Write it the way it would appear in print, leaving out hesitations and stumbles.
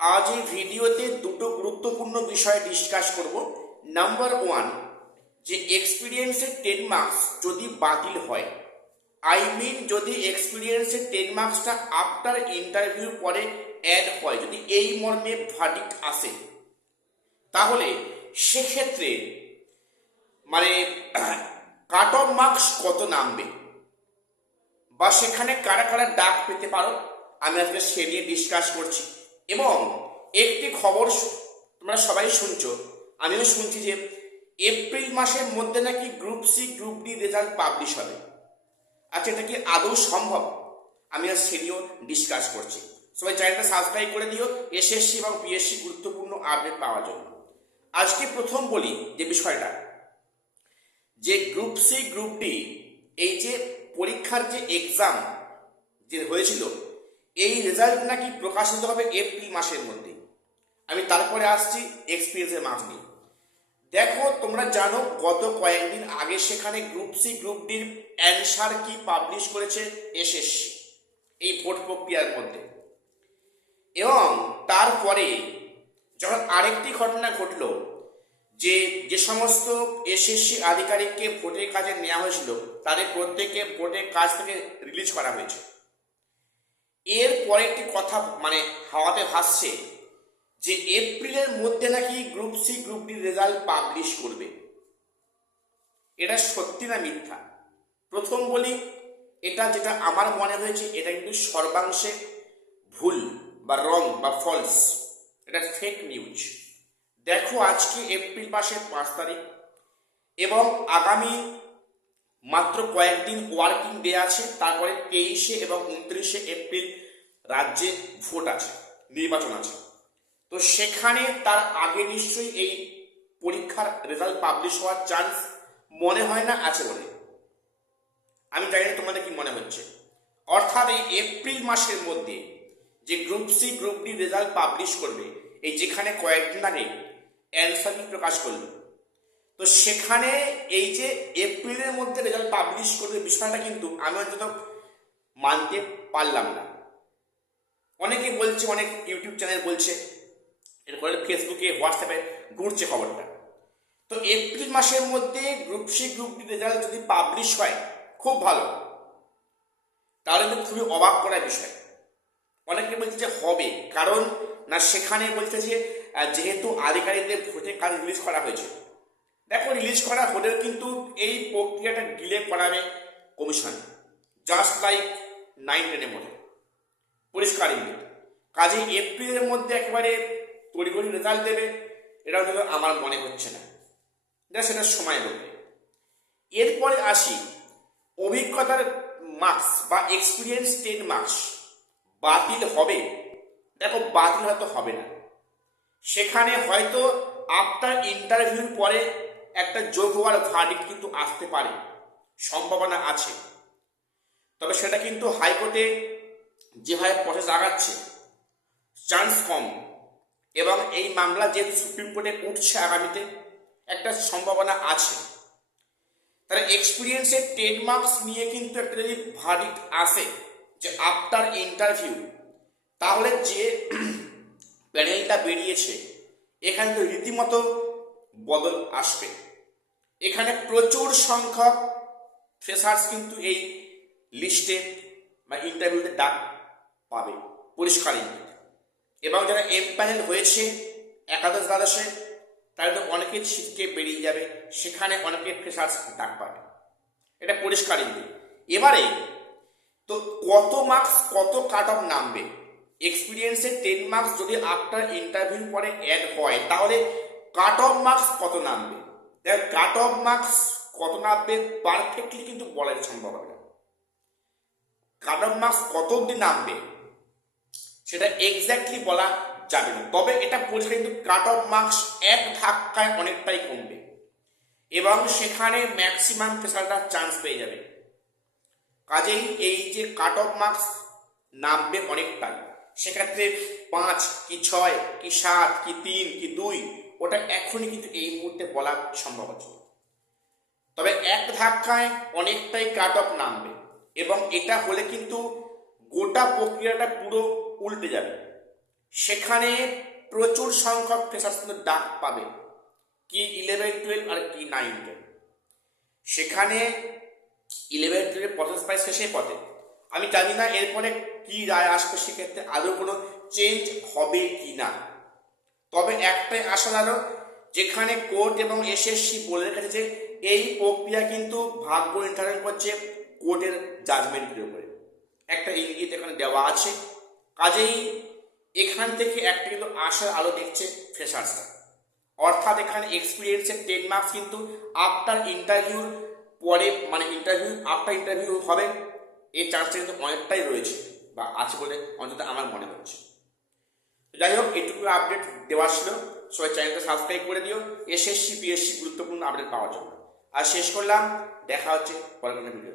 আজ এই ভিডিওতে দুটো গুরুত্বপূর্ণ বিষয় ডিসকাস করব। নাম্বার ওয়ান, যে এক্সপিরিয়েন্সের 10 মার্কস যদি বাতিল হয়, যদি এক্সপিরিয়েন্সের 10 মার্কসটা আফটার ইন্টারভিউ পরে অ্যাড হয়, যদি এই মর্মে ভার্ডিক্ট আসে, তাহলে সেক্ষেত্রে মানে কাট অফ মার্কস কত নামবে বা সেখানে কারা কারা ডাক পেতে পারো, আমি আজকে সে নিয়ে ডিসকাস করছি। এবং একটি খবর তোমরা সবাই শুনছো, আমিও শুনছি যে এপ্রিল মাসের মধ্যে নাকি group C group D result publish হবে। আচ্ছা, এটা কি আদৌ সম্ভব? আমি আজ সে নিয়েও ডিসকাস করছি। সবাই চ্যানেলটা সাবস্ক্রাইব করে দিও এসএসসি এবং পিএসসি গুরুত্বপূর্ণ আপডেট পাওয়ার জন্য। আজকে প্রথম বলি যে বিষয়টা, যে গ্রুপ সি গ্রুপ ডি এই যে পরীক্ষার যে এক্সাম যে হয়েছিল, এই রেজাল্ট নাকি প্রকাশিত হবে এপ্রিল মাসের মধ্যে। আমি তারপরে আসছি এক্সপিরিয়েন্সের মার্কস নিয়ে। দেখো, তোমরা জানো গত কয়েকদিন আগে সেখানে গ্রুপ সি গ্রুপ ডির অ্যান্সার কি পাবলিশ করেছে এসএসসি এই ভোট প্রক্রিয়ার মধ্যে। এবং তারপরে যখন আরেকটি ঘটনা ঘটলো, যে যে সমস্ত এসএসসি আধিকারিককে ভোটের কাজে নেওয়া হয়েছিল তাদের প্রত্যেককে ভোটের কাজ থেকে রিলিজ করা হয়েছে। এরপরে একটি কথা হাওয়াতে ভাসছে যে এপ্রিলের মধ্যে নাকি group C group D result publish করবে। এটা সত্যি না মিথ্যা? প্রথম বলি, এটা যেটা আমার মনে হয়েছে এটা কিন্তু সর্বাংশে ভুল বা রং বা ফলস, এটা ফেক নিউজ। দেখো, আজকে এপ্রিল মাসের 5 তারিখ এবং আগামী মাত্র কয়েকদিন ওয়ার্কিং ডে আছে, তারপরে 23 এবং 29 এপ্রিল রাজ্যে ভোট আছে, নির্বাচন আছে। তো সেখানে তার আগে নিশ্চয়ই এই পরীক্ষার রেজাল্ট পাবলিশ হওয়ার চান্স মনে হয় না আছে বলে। আমি জানি না তোমাদের কি মনে হচ্ছে। অর্থাৎ এই এপ্রিল মাসের মধ্যে যে group C group D result publish করবে, এই যেখানে কয়েকদিন আগে অ্যান্সার প্রকাশ করলো, তো সেখানে এই যে এপ্রিলের মধ্যে রেজাল্ট পাবলিশ করবে বিষয়টা কিন্তু আমি অন্তত মানতে পারলাম না। অনেকে বলছে, অনেক ইউটিউব চ্যানেল বলছে, এরপরে ফেসবুকে হোয়াটসঅ্যাপে ঘুরছে খবরটা। তো এপ্রিল মাসের মধ্যে group C group D result যদি পাবলিশ হয় খুব ভালো, তাহলে কিন্তু খুবই অবাক করার বিষয়। অনেকে বলছে যে হবে, কারণ না সেখানে বলছে যে যেহেতু আধিকারিকদের ভোটের কাজ রিলিজ করা হয়েছে। দেখো, রিলিজ করা হলেও কিন্তু এই প্রক্রিয়াটা ডিলে করাবে কমিশন, জাস্ট লাইক 9-10 মধ্যে পরিষ্কার ইঙ্গিত। কাজে এপ্রিলের মধ্যে একেবারে তড়িঘড়ি রেজাল্ট দেবে এটা কিন্তু আমার মনে হচ্ছে না, সেটা সময় লাগবে। এরপরে আসি অভিজ্ঞতার মার্কস বা এক্সপিরিয়েন্স 10 মার্কস বাতিল হবে। দেখো, বাতিল হয়তো হবে না, সেখানে হয়তো আফটার ইন্টারভিউর পরে একটা যোগ হওয়ার ভার্ডিক্ট কিন্তু আসতে পারে, সম্ভাবনা আছে। তবে সেটা কিন্তু হাইকোর্টে যেভাবে প্রসেস আগাচ্ছে চান্স কম, এবং এই মামলা যেহেতু সুপ্রিম কোর্টে উঠছে আগামীতে, একটা সম্ভাবনা আছে। তাহলে এক্সপিরিয়েন্সের 10 মার্কস নিয়ে কিন্তু একটা যদি ভার্ডিক্ট আসে যে আফটার ইন্টারভিউ, তাহলে যে প্যানেলটা বেরিয়েছে এখানে তো রীতিমতো বদল আসবে। এখানে প্রচুর সংখ্যক ফ্রেশার্স কিন্তু এই লিস্টে বা ইন্টারভিউতে ডাক পাবে, পরিষ্কার ইঙ্গিত। এবং যারা এমপ্যানেল হয়েছে একাদশ দ্বাদশে, তাহলে তো অনেকের ছিটকে বেরিয়ে যাবে, সেখানে অনেকে ফ্রেশার্স ডাক পাবে, এটা পরিষ্কার ইঙ্গিত। এবারে তো কত মার্কস, কত কাট অফ নামবে? এক্সপিরিয়েন্সের 10 মার্কস যদি আফটার ইন্টারভিউ পরে অ্যাড হয়, তাহলে কাট অফ মার্কস কত নামবে? দেখ, কাট অফ মার্কস কত নামবে পারফেক্টলি কিন্তু বলার সম্ভব হবে না। কাট অফ মার্কস কত অব্দি নামবে সেটা এক্স্যাক্টলি বলা যাবে না, তবে এটা পরিষ্কার কিন্তু কাট অফ মার্কস এক ধাক্কায় অনেকটাই কমবে এবং সেখানে ম্যাক্সিমাম ফেসারটা চান্স পেয়ে যাবে। কাজেই এই যে কাট অফ মার্কস নামবে অনেকটাই, সেক্ষেত্রে 5 কি 6 কি 7 কি 3 কি 2 ওটা এখনই কিন্তু এই মুহূর্তে বলা সম্ভব হচ্ছে। তবে এক ধাক্কায় অনেকটাই কাট অফ নামবে এবং এটা হলে কিন্তু গোটা প্রক্রিয়াটা পুরো উল্টে যাবে। সেখানে প্রচুর সংখ্যক ফ্রেশার্স কিন্তু ডাক পাবে, কি 11-12 আর কি 9-10। সেখানে 11-12 প্রসেস প্রায় শেষের পথে। আমি জানি না এরপরে কি রায় আসবে, সেক্ষেত্রে আদৌ কোনো চেঞ্জ হবে কি না। তবে একটাই আশা আরো, যেখানে কোর্ট এবং এসএসসি বলে রেখেছে যে এই প্রক্রিয়া কিন্তু ভাগ্য নির্ধারণ করছে কোর্টের জাজমেন্টের উপরে, একটা ইঙ্গিত এখানে দেওয়া আছে। কাজেই এখান থেকে একটা কিন্তু আশার আলো দেখছে ফ্রেশার্সরা, অর্থাৎ এখানে এক্সপিরিয়েন্সের 10 মার্কস কিন্তু আফটার ইন্টারভিউর পরে, মানে আফটার ইন্টারভিউ হবে, এই চান্সটা কিন্তু অনেকটাই রয়েছে বা আছে বলে অন্তত আমার মনে হচ্ছে। যাই হোক, এটুকু আপডেট দেওয়া ছিল। সবাই চ্যানেলটা সাবস্ক্রাইব করে দিও এসএসসি পিএসসি গুরুত্বপূর্ণ আপডেট পাওয়ার জন্য। আর শেষ করলাম, দেখা হচ্ছে পরের কোনো ভিডিও।